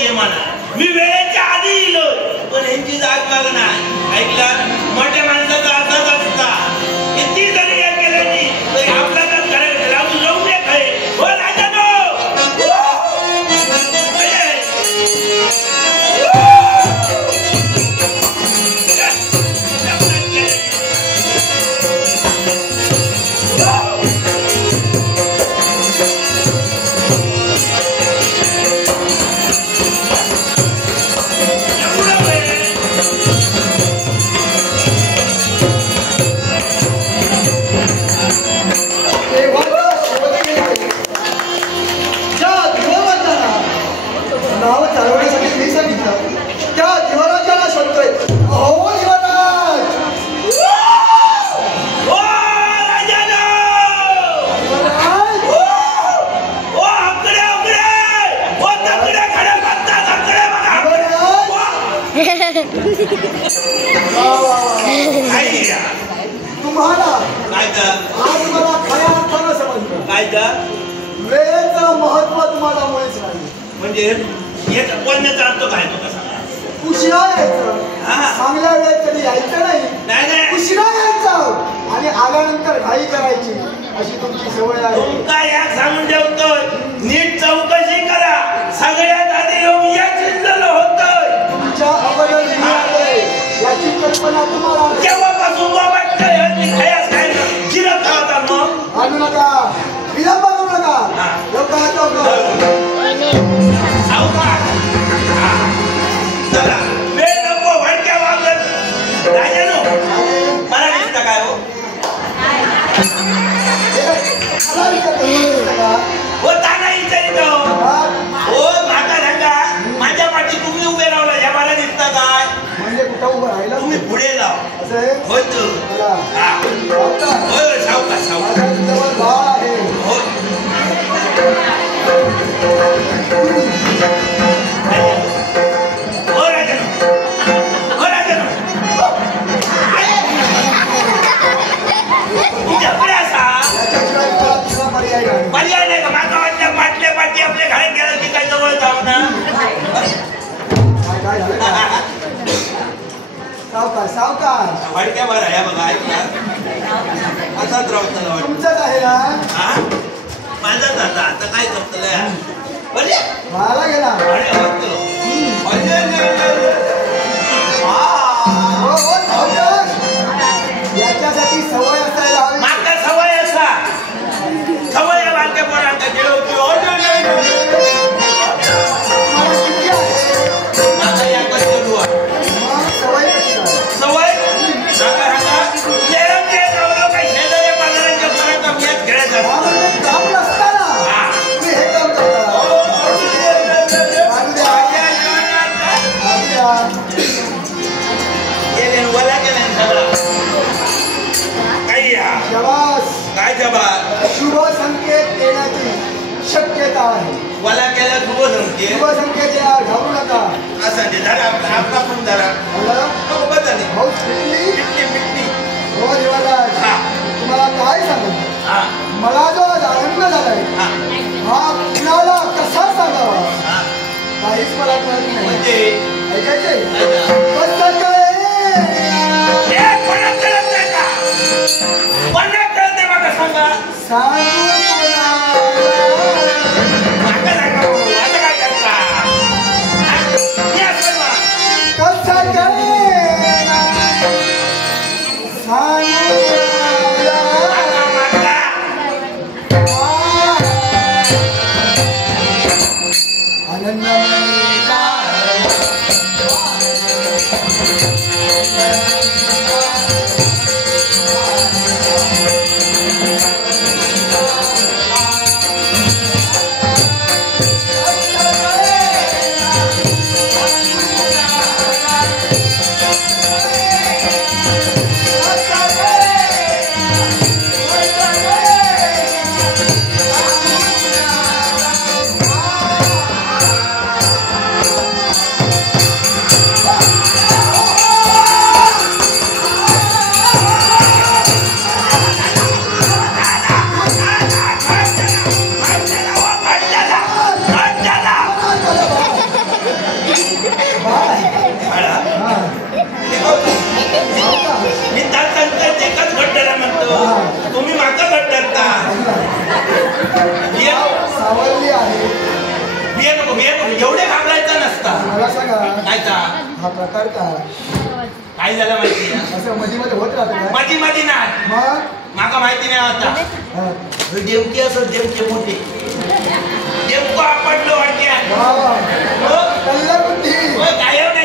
ये म्हणा मी वेळेच्या आधी येलो पण ह्यांची जाग बघणार ऐकला मोठ्या माणसाचा असाच असता किती जरी हे केलं नाही तरी आपल्यालाच करायचं राहून जाऊ दे खरे हो राजानो तुम्हाला आज मला खऱ्या अर्थानं समजलं काय का वेळेचं महत्व तुम्हाला मुळेच नाही म्हणजे हे बोलण्याचा अर्थ काय तो कसा उशिरा यायचं चांगल्या वेळेत कधी यायचं नाही उशिरा यायचं आणि आल्यानंतर घाई करायची अशी तुमची सवय आहे तुमका याक सांगून ठेवतोय नीट चौकशी करा सगळ्यात आधी योग्य चिंतन होतोय तुमच्या अवलंबी याची कल्पना तुम्हाला जेव्हापासून वाटतंय खयास काय चिरत होता मग आणू नका विलंब करू नका चला वेळ नको भडक्या वागत राजानो मला दिसतं काय हो हो ताना विचारित हो माका सांगा माझ्या पाठी तुम्ही उभे राहला या मला दिसता काय म्हणजे कुठं उभं राहिला तुम्ही पुढे जाओ होय तू होय सावकाश सावकाश हो पर्याय नाही का माझा वाटलं पाटल्या पाठी आपल्या घरात गेला की काय जवळ जाऊ ना सावकाश सावकाश वाडक्या बरं या बघा ऐका असाच राहतो तुमचंच आहे ना माझाच आता आता काय करतलं मला गेला अरे होतो याच्यासाठी सवय असायला हवी माका सवय असा सवय वाटक्या पोरांका गेलो माका या कसं दुआ सवय कशी सवय माका हाका जेरम जे जावलो काय शेजारी बाजाराच्या पोरांका मॅच खेळायचा काम नसताना तुम्ही हे काम करता गेले वला गेले सगळं काय जबाब शुभ संकेत देण्याची शक्यता आहे वला केला शुभ संकेत शुभ संकेत घालू नका असं ते धरा आपला पण धरा बदल हो देवाराज तुम्हाला काय सांगू मला जो आज आनंद झालाय हा कुणाला कसा सांगावा काहीच मला कळत नाही म्हणजे ऐकायचंय एवढे घाबरायचं नसतं. मला सांगा काय हा प्रकार काय झालं माहिती असं मध्ये मध्ये होत राहत मध्ये मध्ये नाही मग माका माहिती नाही आता देवकी असं देवके मोठे देवको आपडलो वाटते काय नाही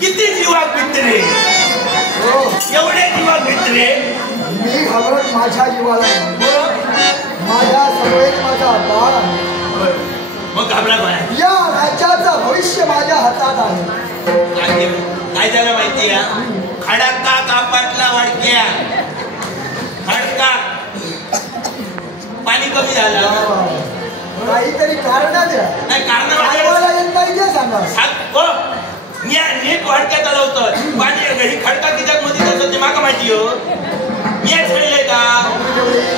किती जीवात मित्रे एवढे जीवात मित्रे मी घाबरत माझ्या जीवाला माझ्या सगळेच माझा बाळ मग घाबरा या राज्याचं भविष्य माझ्या हातात आहे. काय झालं माहिती आहे खडका कापाटला वाडक्या खडका पाणी कमी झालं काहीतरी कारण द्या नाही कारण पाहिजे सांगा नीट वाडक्या चालवतं पाणी ही खडका कित्यात मध्ये असं ते माका माहिती हो मी खेळले का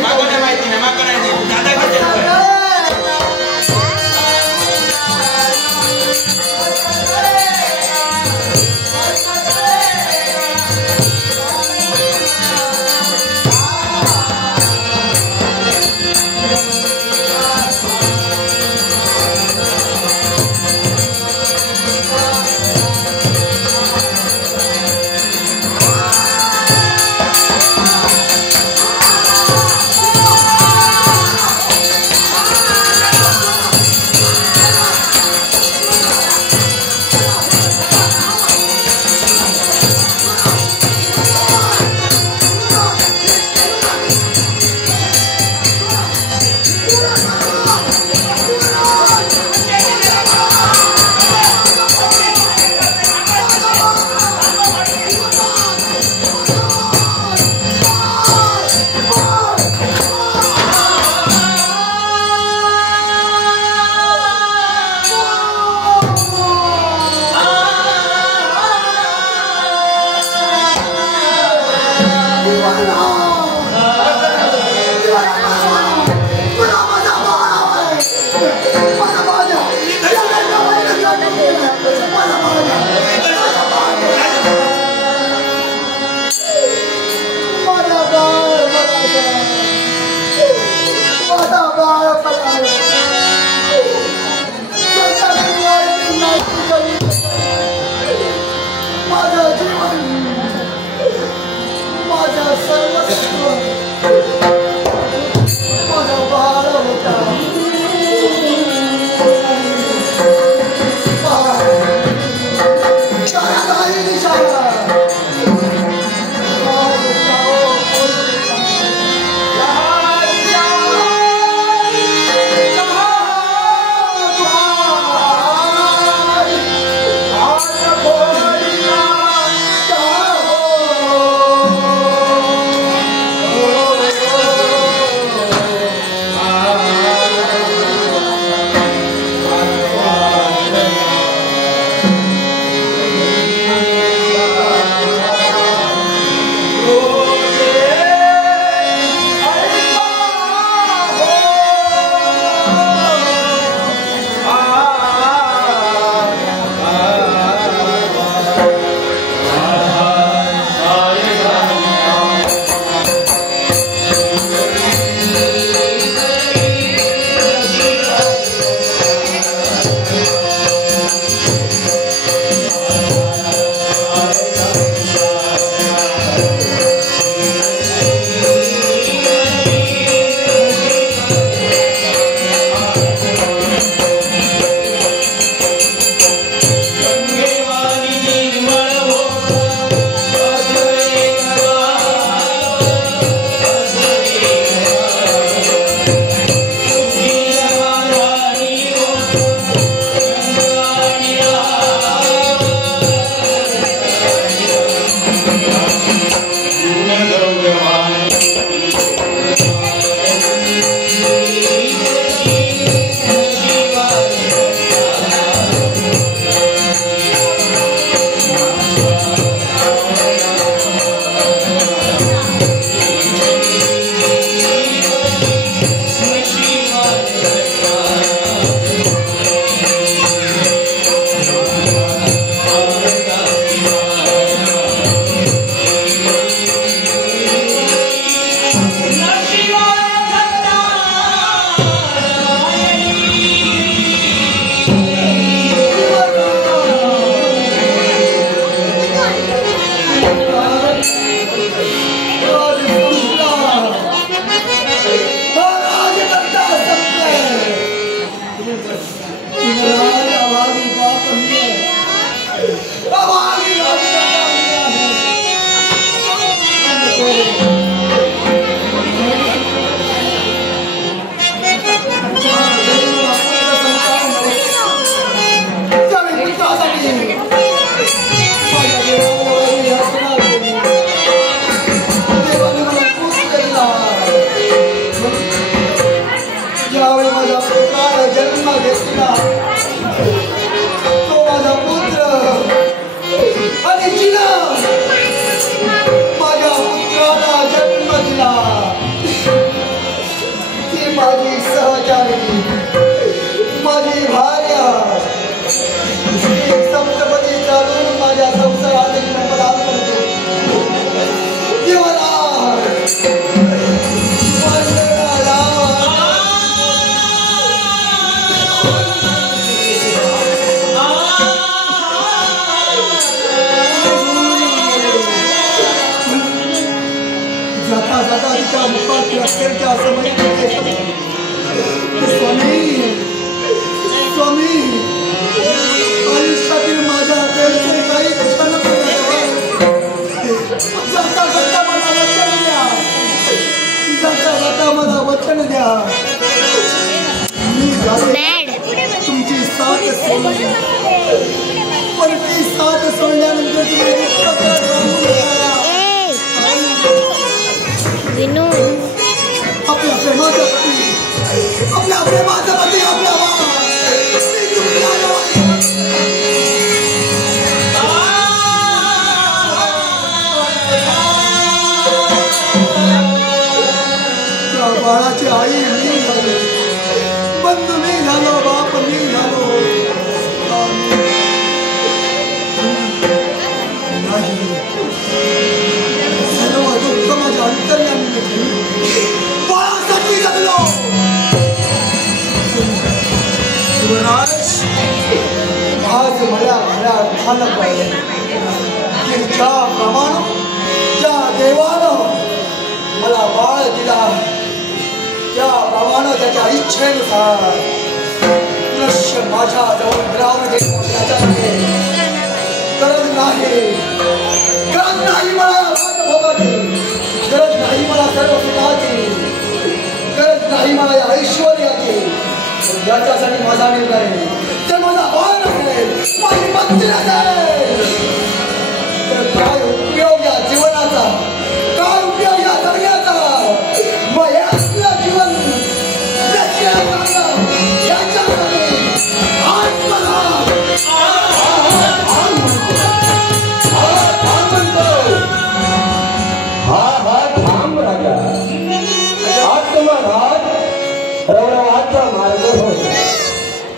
माका नाही माहिती नाही माका नाही दादा किती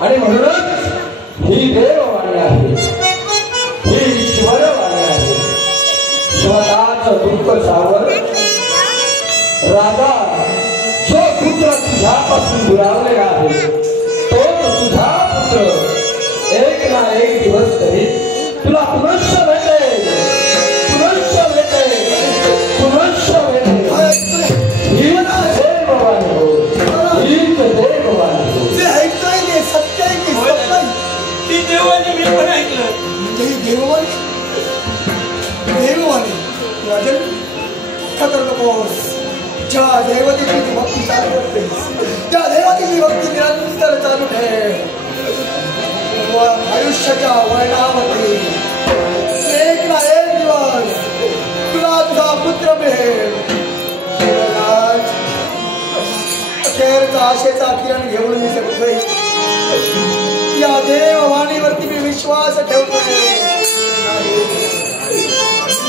आणि म्हणूनच ही देववाणी आहे, ही ईश्वरवाणी आहे. स्वतःच दुःख सावर राधा जो पुत्र तुझ्यापासून दुरावले आहे तोच तुझा पुत्र एक ना एक दिवस तरी तुला पुनश्च भेटेल, पुनश्च भेटेल, पुनश्च भेटेल. हीच देववाणी हो, हीच देववाणी हो. जे ऐकतोय ते सत्य आहे की सत्य आहे? ती देवाने मी पण ऐकलं. म्हणजे ही देववाणी, देववाणी राजन खतर नकोस. ज्या देवतेची तू भक्ती चालू करतेस त्या देवतेची भक्ती निरंतर चालू ठेव व आयुष्याच्या वळणावरती एक ना एक दिवस तुला तुझा पुत्र मिळेल. अखेरचा आशेचा किरण घेऊन मी सांगतोय या देववाणीवरती मी विश्वास ठेवतोय.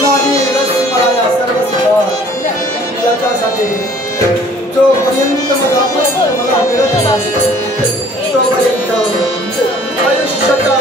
नाही रस मला या सर्व सुखात याच्यासाठी जोपर्यंत मला मिळत नाही तोपर्यंत आयुष्याच्या